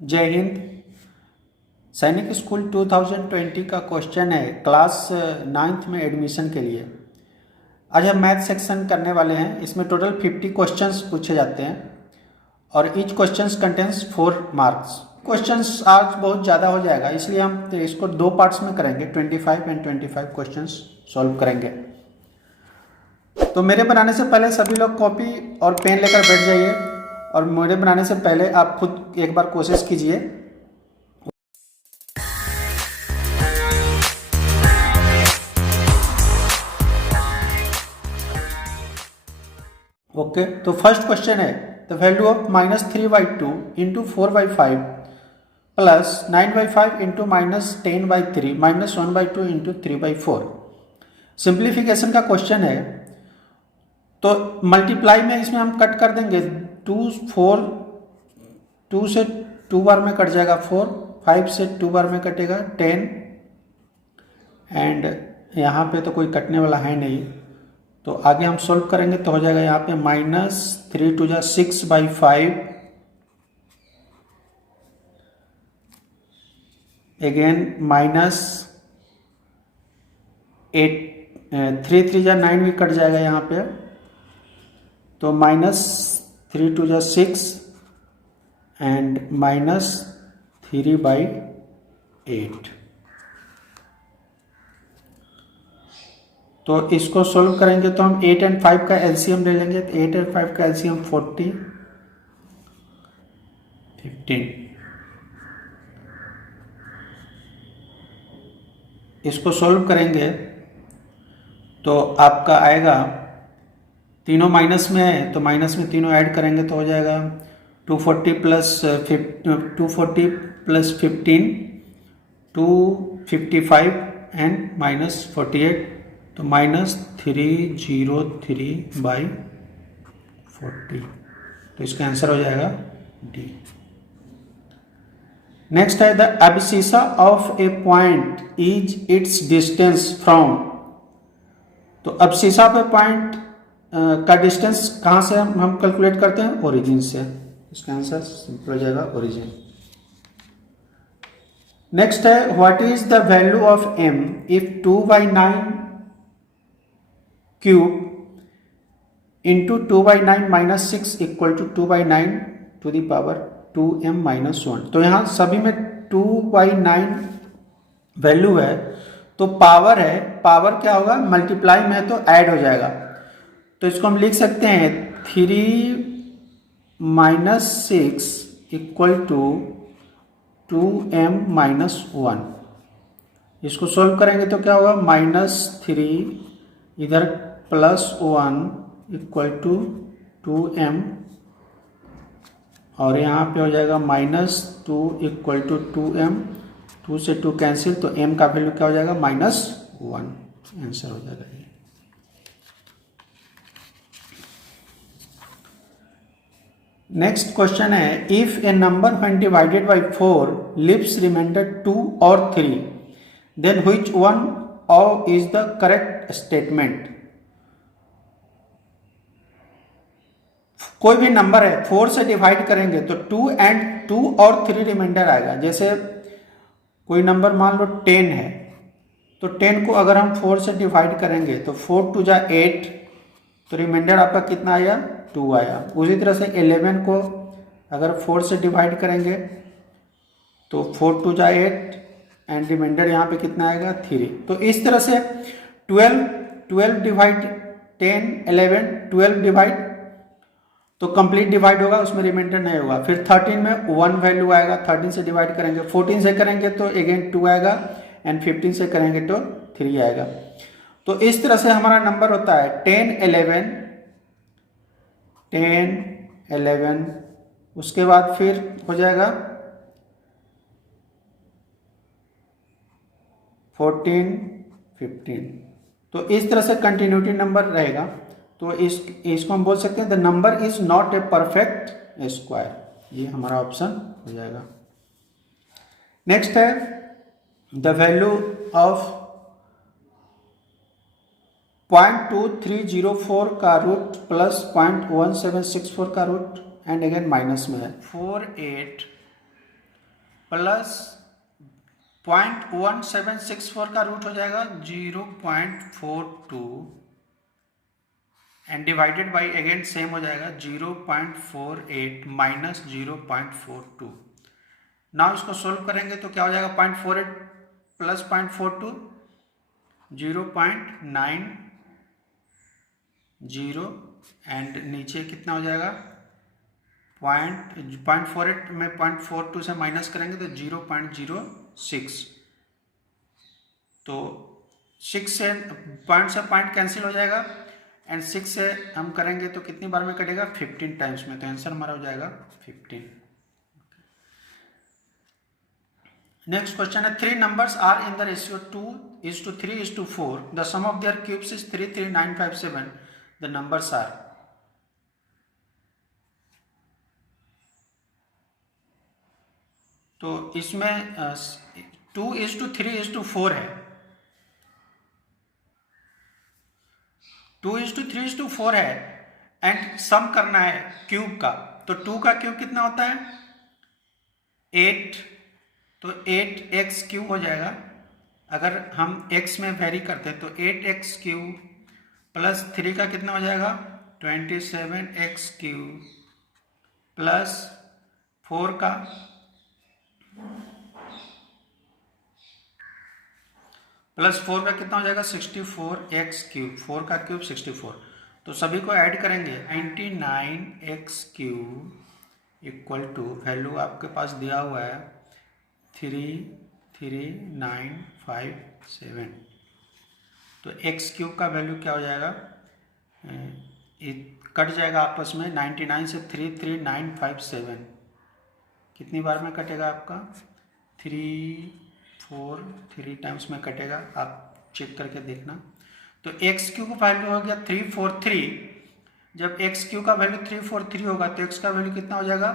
जय हिंद। सैनिक स्कूल 2020 का क्वेश्चन है क्लास 9th में एडमिशन के लिए। आज हम मैथ सेक्शन करने वाले हैं। इसमें टोटल 50 क्वेश्चंस पूछे जाते हैं और each questions contains 4 marks. Questions आज बहुत ज़्यादा हो जाएगा, इसलिए हम इसको 2 पार्ट्स में करेंगे। 25 एंड 25 क्वेश्चंस सॉल्व करेंगे। तो मेरे बनाने से पहले सभी लोग कॉपी और पेन लेकर बैठ जाइए और मेरे बनाने से पहले आप खुद एक बार कोशिश कीजिए। ओके, तो फर्स्ट क्वेश्चन है the value of -3/2 into 4/5 plus 9/5 into -10/3 -1/2 into 3/4। Simplification का क्वेश्चन है, तो मल्टीप्लाई में इसमें हम कट कर देंगे। 2 से 2 बार में कट जाएगा 4, 5 से 2 बार में कटेगा 10 एंड यहाँ पे तो कोई कटने वाला है नहीं, तो आगे हम सोल्व करेंगे तो हो जाएगा यहाँ पे -3 2 जा 6/5 अगेन -8 3 3 जा 9 भी कट जाएगा यहाँ पे, तो -3 2 जा 6 एंड -3/8। तो इसको सोल्व करेंगे तो हम 8 एंड 5 का एलसीएम ले लेंगे, तो 8 एंड 5 का एलसीएम 40 15। इसको सोल्व करेंगे तो आपका आएगा, तीनों माइनस में है तो माइनस में तीनों ऐड करेंगे तो हो जाएगा 240 प्लस 15 255 एंड -48, तो -303/40, तो इसका आंसर हो जाएगा डी। नेक्स्ट है the abscissa of A point is it's distance from. तो एब्सिसा पे पॉइंट का डिस्टेंस कहाँ से हम कैलकुलेट करते हैं? ओरिजिन से। इसका आंसर सिंपल हो जाएगा ओरिजिन। नेक्स्ट है what is the value of m if 2/9 cube into 2/9 - 6 equal to 2/9 to the power 2m-1। तो यहाँ सभी में 2/9 वैल्यू है, तो पावर है, पावर क्या होगा? मल्टीप्लाई में है तो ऐड हो जाएगा, तो इसको हम लिख सकते हैं 3 - 6 इक्वल टू 2m-1। इसको सोल्व करेंगे तो क्या होगा? -3 इधर +1 इक्वल टू 2m, और यहाँ पे हो जाएगा -2 इक्वल टू 2m, 2 से 2 कैंसिल, तो m का वैल्यू क्या हो जाएगा? -1। आंसर हो जाएगा ये। नेक्स्ट क्वेश्चन है if a number when divided by 4 leaves remainder 2 और 3 then which one of is the correct statement. कोई भी नंबर है 4 से डिवाइड करेंगे तो 2 और 3 रिमाइंडर आएगा। जैसे कोई नंबर मान लो 10 है, तो 10 को अगर हम 4 से डिवाइड करेंगे तो 4 2 जा 8, तो रिमाइंडर आपका कितना आया? 2 आया। उसी तरह से 11 को अगर 4 से डिवाइड करेंगे तो 4 2 जा 8 एंड रिमाइंडर यहाँ पे कितना आएगा? 3। तो इस तरह से 12 डिवाइड 10 11 12 डिवाइड, तो कंप्लीट डिवाइड होगा, उसमें रिमाइंडर नहीं होगा। फिर 13 में 1 वैल्यू आएगा, 13 से डिवाइड करेंगे, 14 से करेंगे तो अगेन 2 आएगा एंड 15 से करेंगे तो 3 आएगा। तो इस तरह से हमारा नंबर होता है 10 11, उसके बाद फिर हो जाएगा 14 15। तो इस तरह से कंटिन्यूटी नंबर रहेगा, तो इसको हम बोल सकते हैं the number is not a perfect square. ये हमारा ऑप्शन हो जाएगा। नेक्स्ट है द वैल्यू ऑफ 0.2304 का रूट प्लस 0.1764 का रूट एंड अगेन माइनस में है 48 प्लस 0.1764 का रूट हो जाएगा 0.42 and divided by again same हो जाएगा 0.48 माइनस 0.42। नाउ इसको सोल्व करेंगे तो क्या हो जाएगा 0.48 प्लस 0.42 0.90 एंड नीचे कितना हो जाएगा 0.48 में 0.42 से माइनस करेंगे तो 0.06। तो 6 से पॉइंट कैंसिल हो जाएगा एंड 6 से हम करेंगे तो कितनी बार में कटेगा 15 टाइम्स में, तो आंसर हमारा हो जाएगा 15। नेक्स्ट क्वेश्चन है 3 numbers are in the ratio 2:3:4 the sum of their cubes is 33957 the numbers are. तो इसमें 2:3:4 है, 2:3:4 है एंड सम करना है क्यूब का। तो 2 का क्यूब कितना होता है 8, तो 8x क्यूब हो जाएगा। अगर हम x में वेरी करते हैं तो 8x क्यूब प्लस 3 का कितना हो जाएगा 27x क्यूब प्लस 4 का कितना हो जाएगा 64x क्यूब, 4 का क्यूब 64। तो सभी को ऐड करेंगे 99x cube equal to value आपके पास दिया हुआ है 33957। तो x क्यूब का वैल्यू क्या हो जाएगा, कट जाएगा आपस में 99 से 33957 कितनी बार में कटेगा आपका 3 टाइम्स में कटेगा, आप चेक करके देखना। तो x क्यू का वैल्यू हो गया 343। जब x क्यू का वैल्यू 343 होगा तो x का वैल्यू कितना हो जाएगा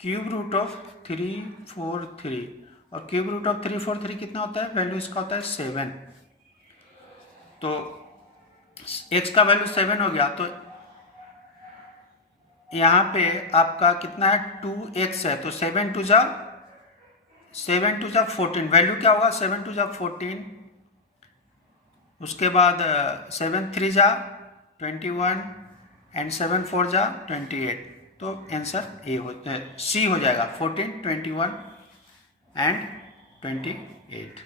क्यूब रूट ऑफ 343, और क्यूब रूट ऑफ 343 कितना होता है वैल्यू इसका होता है 7। तो x का वैल्यू 7 हो गया, तो यहाँ पे आपका कितना है 2x है, तो 7 टू जा 14, वैल्यू क्या होगा 7 टू जा 14, उसके बाद 7 3 जा 21 एंड 7 4 जा 28। तो आंसर सी हो जाएगा 14, 21 एंड 28।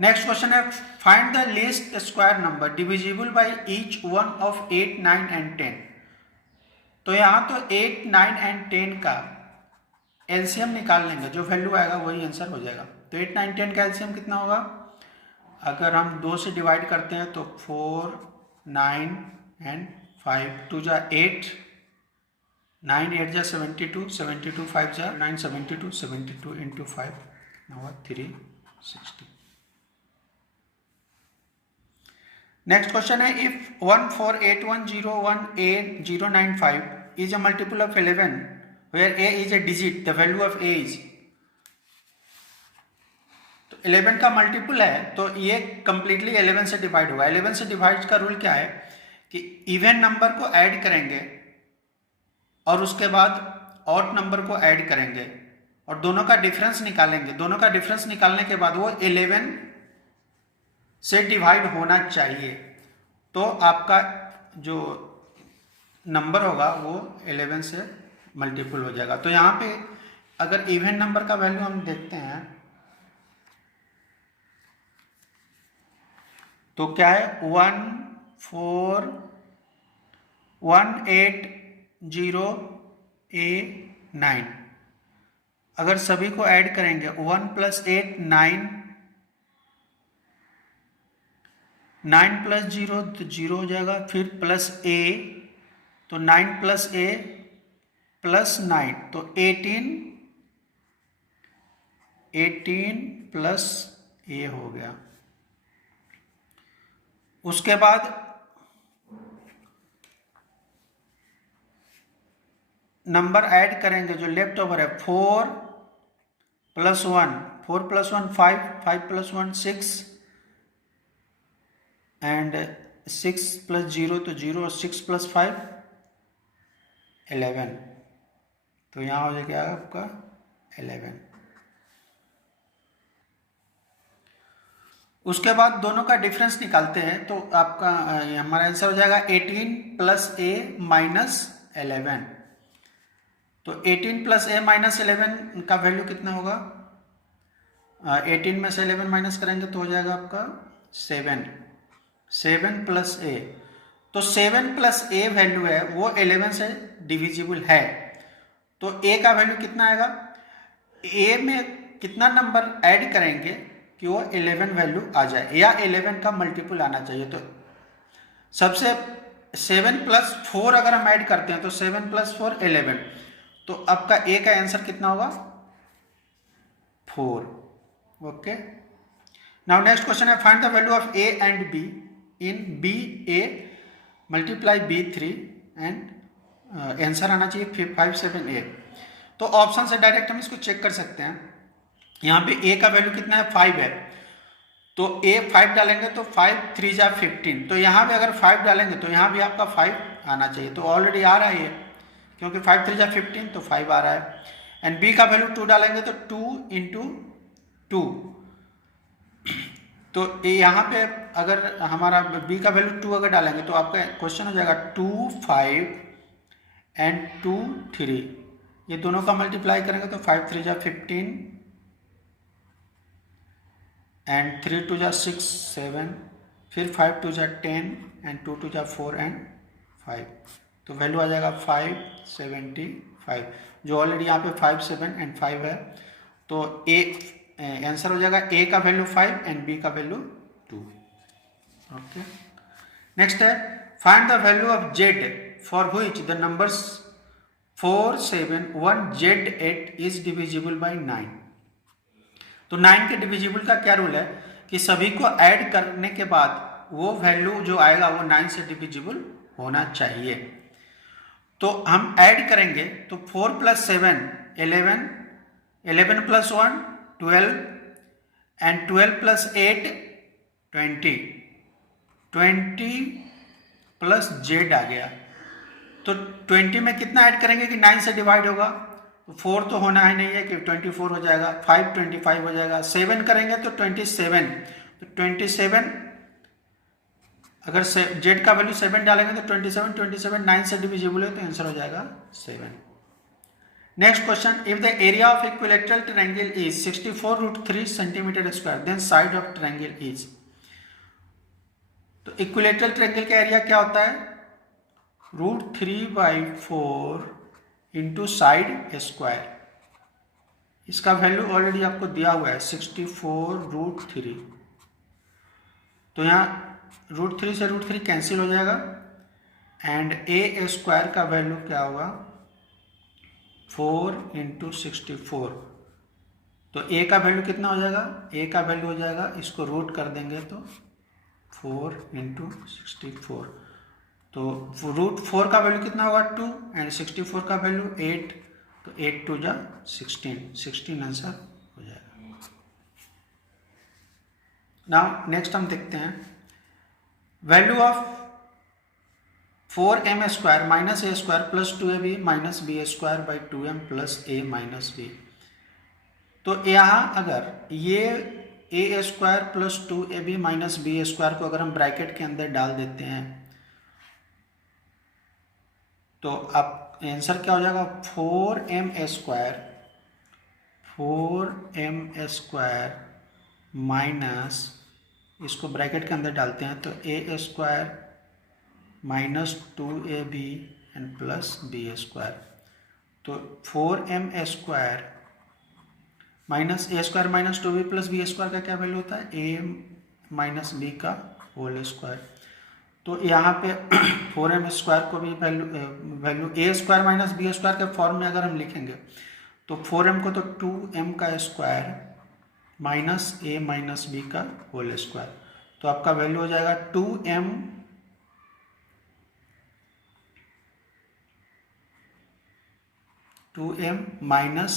नेक्स्ट क्वेश्चन है find the least square number divisible by each one of 8, 9 and 10। तो यहाँ तो 8, 9 एंड 10 का एलसीएम निकाल लेंगे, जो वैल्यू आएगा वही आंसर हो जाएगा। तो 8, 9, 10 का एलसीएम कितना होगा, अगर हम 2 से डिवाइड करते हैं तो 4, 9 एंड 5, 2 जा 8, 9 8 जा 72, 72 5 जा 9, 72, 72 इंटू 5 होगा 360। नेक्स्ट क्वेश्चन है if 148101895 is a multiple of 11 where a is a digit, the value of a is। तो 11 का मल्टीपल है तो ये कंप्लीटली 11 से डिवाइड होगा। 11 से डिवाइड का रूल क्या है कि इवन नंबर को ऐड करेंगे और उसके बाद ऑड नंबर को ऐड करेंगे और दोनों का डिफरेंस निकालेंगे। दोनों का डिफरेंस निकालने के बाद वो 11 से डिवाइड होना चाहिए, तो आपका जो नंबर होगा वो 11 से मल्टीपल हो जाएगा। तो यहाँ पे अगर इवन नंबर का वैल्यू हम देखते हैं तो क्या है 14180A9। अगर सभी को ऐड करेंगे 1 + 8 9, 9 + 0 तो 0 हो जाएगा, फिर प्लस a तो 9 + a + 9 तो 18 + a हो गया। उसके बाद नंबर ऐड करेंगे जो लेफ्ट ओवर है 4 + 1 4 + 1 5 5 + 1 6 एंड 6 + 0 तो 0, 6 + 5 11। तो यहाँ हो जाएगा आपका 11। उसके बाद दोनों का डिफरेंस निकालते हैं तो आपका हमारा आंसर हो जाएगा 18 प्लस ए माइनस 11। तो 18 प्लस ए माइनस 11 का वैल्यू कितना होगा? 18 में से 11 माइनस करेंगे तो हो जाएगा आपका 7। 7 प्लस ए, तो 7 प्लस ए वैल्यू है वो 11 से डिविजिबल है। तो ए का वैल्यू कितना आएगा? ए में कितना नंबर ऐड करेंगे कि वो 11 वैल्यू आ जाए, या 11 का मल्टीपल आना चाहिए। तो सबसे 7 प्लस 4 अगर हम ऐड करते हैं तो 7 प्लस 4 11, तो आपका ए का आंसर कितना होगा? 4। ओके, नाउ नेक्स्ट क्वेश्चन है find the value of A and B in B A multiply B 3 and answer आना चाहिए 5 7 8। तो ऑप्शन से डायरेक्ट हम इसको चेक कर सकते हैं। यहाँ पे a का वैल्यू कितना है? 5 है, तो a 5 डालेंगे तो 5 3 जा 15, तो यहाँ भी अगर 5 डालेंगे तो यहाँ भी आपका 5 आना चाहिए। तो ऑलरेडी आ रहा है ये, क्योंकि 5 3 जा 15 तो 5 आ रहा है। एंड b का वैल्यू 2 डालेंगे तो 2 इंटू 2, तो यहाँ पे अगर हमारा b का वैल्यू 2 अगर डालेंगे तो आपका क्वेश्चन हो जाएगा 2 5 एंड 2 3, ये दोनों का मल्टीप्लाई करेंगे तो 5 3 जा 15 एंड 3 2 जा 6 7, फिर 5 2 जा 10 एंड 2 2 जा 4 एंड 5, तो वैल्यू आ जाएगा 575, जो ऑलरेडी यहाँ पे 5 7 एंड 5 है। तो ए आंसर हो जाएगा ए का वैल्यू 5 एंड बी का वैल्यू 2। ओके, नेक्स्ट है find the value of Z for which the numbers 4 7 1 Z8 is divisible by 9। तो 9 के डिविजिबल का क्या रूल है कि सभी को ऐड करने के बाद वो वैल्यू जो आएगा वो 9 से डिविजिबल होना चाहिए। तो हम ऐड करेंगे तो 4 plus 7 11, 11 plus 1 12 and 12 plus 8 20, 20 plus Z आ गया। तो 20 में कितना ऐड करेंगे कि 9 से डिवाइड होगा? तो 4 तो होना ही नहीं है कि 24 हो जाएगा, 5 25 हो जाएगा, 7 करेंगे तो 27, तो 27 अगर जेड का वैल्यू 7 डालेंगे तो 27 9 से डिविजिबल है तो आंसर हो जाएगा 7। Next question, if the area of equilateral triangle is 64√3 centimetre square then side of triangle is. तो इक्विलैटरल ट्रायंगल का एरिया क्या होता है? √3/4 इंटू साइड स्क्वायर। इसका वैल्यू ऑलरेडी आपको दिया हुआ है 64√3, तो यहाँ √3 से √3 कैंसिल हो जाएगा एंड ए स्क्वायर का वैल्यू क्या होगा? 4 इंटू 64, तो ए का वैल्यू कितना हो जाएगा? ए का वैल्यू हो जाएगा, इसको रूट कर देंगे तो 4 इंटू 64, तो √4 का वैल्यू कितना होगा? 2 एंड 64 का वैल्यू 8, तो 8 2 जा 16 आंसर हो जाएगा। नाउ नेक्स्ट हम देखते हैं value of 4m square minus A square plus 2ab minus B square by 2m plus A minus B. तो यहाँ अगर ये A square plus 2ab minus B square को अगर हम ब्रैकेट के अंदर डाल देते हैं तो आप आंसर क्या हो जाएगा? 4m स्क्वायर माइनस, इसको ब्रैकेट के अंदर डालते हैं तो A square minus 2ab and plus B square, तो 4m square minus A square minus 2b plus B square का क्या वैल्यू होता है? a माइनस बी का होल स्क्वायर। तो यहाँ पे 4m स्क्वायर को भी value A square minus B square के फॉर्म में अगर हम लिखेंगे तो 4m को तो 2m का square minus A minus B का होल स्क्वायर, तो आपका वैल्यू हो जाएगा 2m minus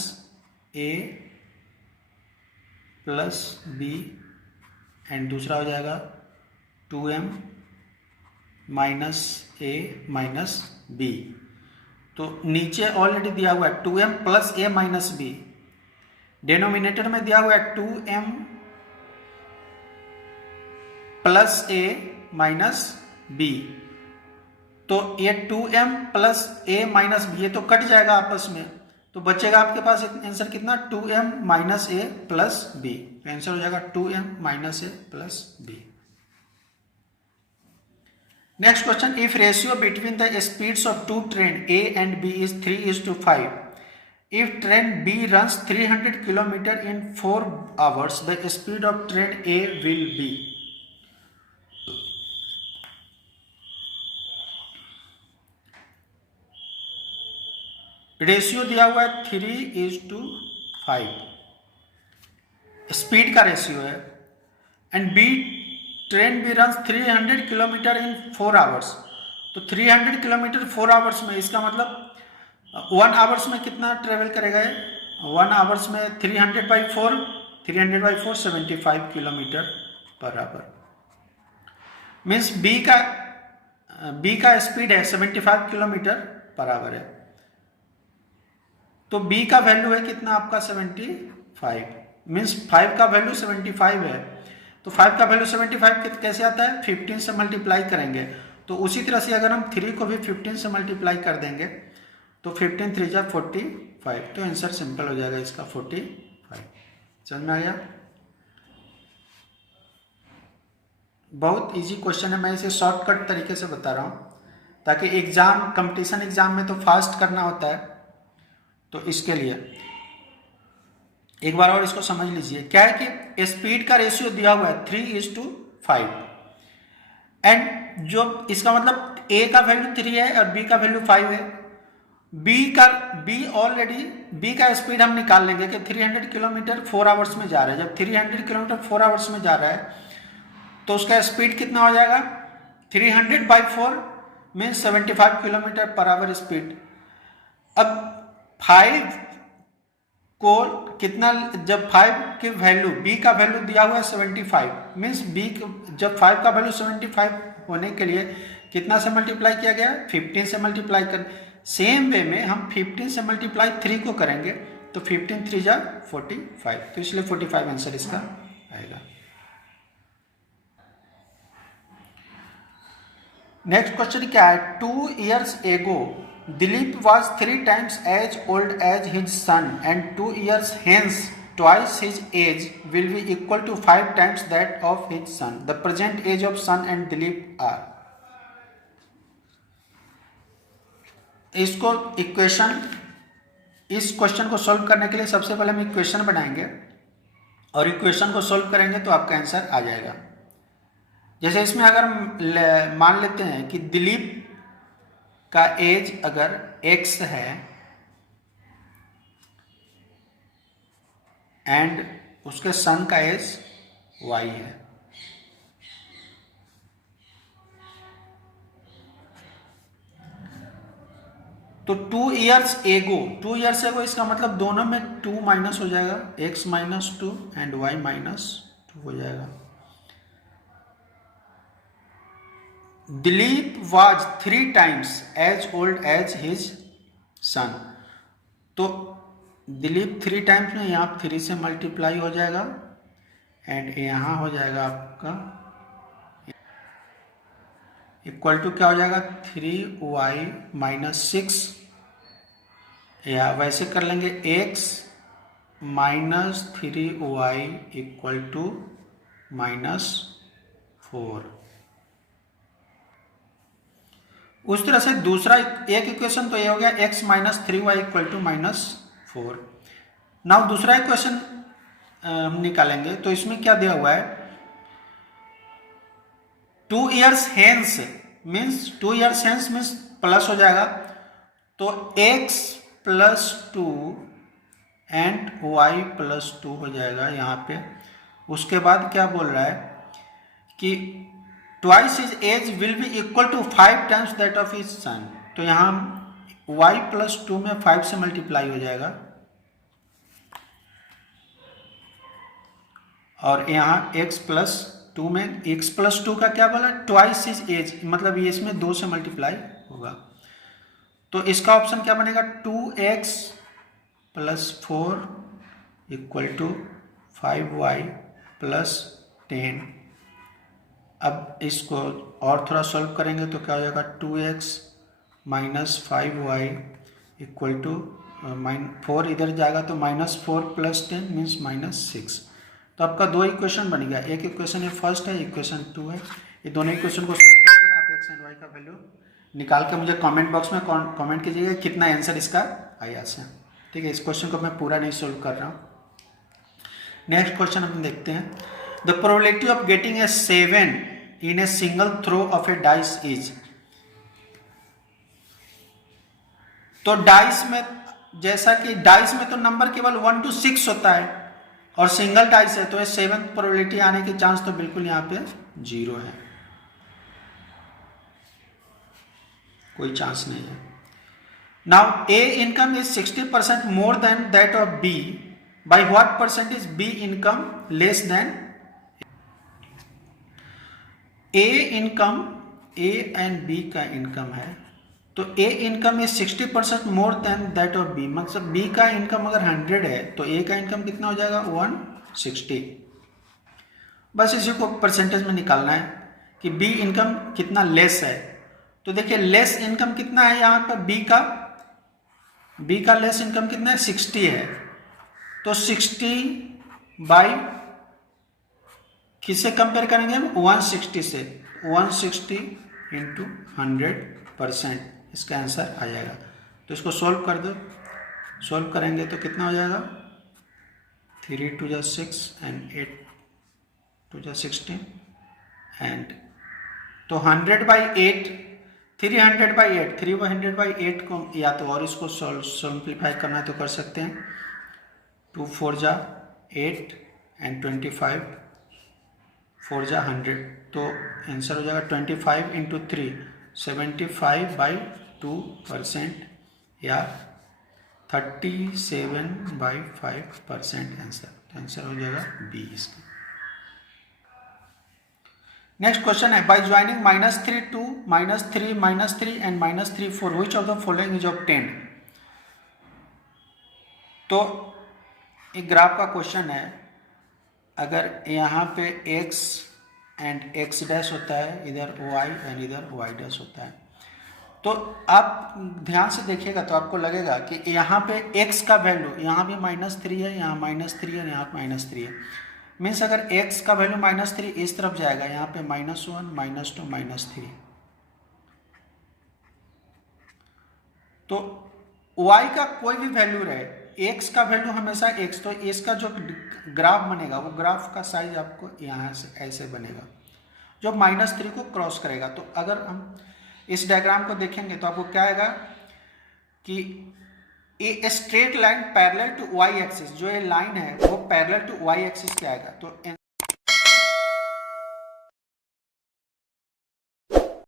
A plus B and दूसरा हो जाएगा 2m minus A minus B. तो नीचे ऑलरेडी दिया हुआ है 2m plus A minus B, denominator में दिया हुआ है 2m plus A minus B, तो ये 2m plus A minus B ये तो कट जाएगा आपस में, तो बचेगा आपके पास आंसर कितना 2m minus A plus B, तो आंसर हो जाएगा 2m minus A plus B. Next question, if ratio between the speeds of two train A and B is 3:5, if train B runs 300 km in 4 hours, the speed of train A will be। Ratio दिया हुआ है 3:5, speed का ratio है, and B train B run 300 kilometre in 4 hours, तो 300 kilometre 4 hours में, इसका मतलब 1 hours में कितना ट्रेवल करेगा, 1 आवर्स में 300/4, 300/4 75 kilometre per hour, means B का स्पीड है 75 किलोमीटर पर आवर है, तो बी का वैल्यू है कितना आपका 75, मीन्स 5 का वैल्यू 75 है, तो 5 का वैल्यू 75 कैसे आता है, 15 से मल्टीप्लाई करेंगे, तो उसी तरह से अगर हम 3 को भी 15 से मल्टीप्लाई कर देंगे तो 15 3 जा 45, तो आंसर सिंपल हो जाएगा इसका 45। समझ में आ गया, बहुत इजी क्वेश्चन है, मैं इसे शॉर्टकट तरीके से बता रहा हूँ ताकि एग्जाम कंपटीशन एग्जाम में तो फास्ट करना होता है, तो इसके लिए एक बार और इसको समझ लीजिए। क्या है कि स्पीड का रेशियो दिया हुआ है 3:5, एंड जो इसका मतलब ए का वैल्यू 3 है और बी का वैल्यू 5 है, बी का स्पीड हम निकाल लेंगे कि 300 किलोमीटर 4 आवर्स में जा रहा है, जब 300 किलोमीटर 4 आवर्स में जा रहा है तो उसका स्पीड कितना हो जाएगा 300/4 means 75 kilometre per our speed. अब 5 को कितना, जब 5 की वैल्यू बी का वैल्यू दिया हुआ है 75, मीन्स बी जब 5 का वैल्यू 75 होने के लिए कितना से मल्टीप्लाई किया गया, 15 से मल्टीप्लाई कर, सेम वे में हम 15 से मल्टीप्लाई 3 को करेंगे तो 15 3 जा 45, तो इसलिए 45 आंसर इसका आएगा। नेक्स्ट क्वेश्चन क्या है, 2 years ago Dilip was 3 times as old as his son, and 2 years hence twice his age will be equal to 5 times that of his son. The present age of son and Dilip are। इसको इस question को solve करने के लिए सबसे पहले हम equation बनाएंगे और इक्वेशन को सॉल्व करेंगे तो आपका आंसर आ जाएगा। जैसे इसमें अगर मान लेते हैं कि दिलीप का एज अगर x है एंड उसके सन का एज y है, तो 2 years ago इसका मतलब दोनों में 2 माइनस हो जाएगा, x -2 एंड y -2 हो जाएगा। Dilip was 3 times as old as his son, तो दिलीप 3 टाइम्स में यहाँ 3 से मल्टीप्लाई हो जाएगा एंड यहाँ हो जाएगा आपका इक्वल टू क्या हो जाएगा 3y - 6, या वैसे कर लेंगे x - 3y इक्वल टू -4। उस तरह से दूसरा एक इक्वेशन तो ये हो गया x - 3y equal to -4। Now दूसरा इक्वेशन हम निकालेंगे, तो इसमें क्या दिया हुआ है 2 years hence मीन्स प्लस हो जाएगा, तो x + 2 एंड y + 2 हो जाएगा यहाँ पे। उसके बाद क्या बोल रहा है कि twice his age will be equal to 5 times that of his son, तो यहाँ y + 2 में 5 से मल्टीप्लाई हो जाएगा और यहाँ x + 2 में x + 2 का क्या बोला twice his age, मतलब ये इसमें 2 से मल्टीप्लाई होगा, तो इसका ऑप्शन क्या बनेगा 2x + 4 equal to 5y plus 10। अब इसको और थोड़ा सॉल्व करेंगे तो क्या हो जाएगा 2x minus 5y equal to 4 इधर जाएगा तो -4 प्लस 10 मीन्स -6। तो आपका दो इक्वेशन बन गया, एक इक्वेशन ये फर्स्ट है, इक्वेशन 2 है। ये दोनों इक्वेशन को सॉल्व करके आप x एंड y का वैल्यू निकाल के मुझे कमेंट बॉक्स में कमेंट कीजिएगा कितना आंसर इसका आया से। ठीक है, इस क्वेश्चन को मैं पूरा नहीं सॉल्व कर रहा हूँ। नेक्स्ट क्वेश्चन हम देखते हैं। The probability of getting a 7 in a single throw of a dice is. तो डाइस में, जैसा कि डाइस में तो नंबर केवल 1 to 6 होता है और सिंगल डाइस है तो ये 7th प्रोबेबिलिटी आने की चांस तो बिल्कुल यहाँ पे 0 है, कोई चांस नहीं है। Now A income is 60% more than that of B, by what percentage B income less than A income. A and B का इनकम है तो A income is 60% more than that of B, मतलब B का income अगर 100 है तो ए का income कितना हो जाएगा 160। बस इसी को परसेंटेज में निकालना है कि बी इनकम कितना लेस है। तो देखिए लेस इनकम कितना है यहाँ पर बी का लेस इनकम कितना है 60 है। तो 60 बाई किससे कंपेयर करेंगे हम 160 से, 160 इंटू 100% इसका आंसर आ जाएगा। तो इसको सोल्व कर दो, सोल्व करेंगे तो कितना हो जाएगा 3 2 जा 6 एंड 8 2 जा 16 एंड तो 100/8 300/8 300/8 को या तो और इसको सिंप्लीफाई करना है तो कर सकते हैं। 2 4 जा 8 एंड 25 4 जा 100 तो आंसर हो जाएगा 25 इंटू 3 75/2% या 37/5% आंसर। आंसर हो जाएगा बी इसका। नेक्स्ट क्वेश्चन है, by joining -3 2 -3 -3 and -3 4 which of the following is obtained. तो एक ग्राफ का क्वेश्चन है, अगर यहाँ पे x एंड x डैश होता है, इधर y एंड इधर y डैश होता है, तो आप ध्यान से देखिएगा तो आपको लगेगा कि यहाँ पे x का वैल्यू यहाँ भी -3 है, यहाँ -3 है, यहाँ -3 है। मीन्स अगर x का वैल्यू -3 इस तरफ जाएगा, यहाँ पे -1 -2 -3, तो y का कोई भी वैल्यू रहे, x का वैल्यू हमेशा x, तो इसका जो ग्राफ बनेगा वो ग्राफ का साइज आपको यहाँ से ऐसे बनेगा जो -3 को क्रॉस करेगा। तो अगर हम इस डायग्राम को देखेंगे तो आपको क्या आएगा कि a straight line parallel to y axis, जो ये लाइन है वो पैरेलल टू y एक्सिस के आएगा। तो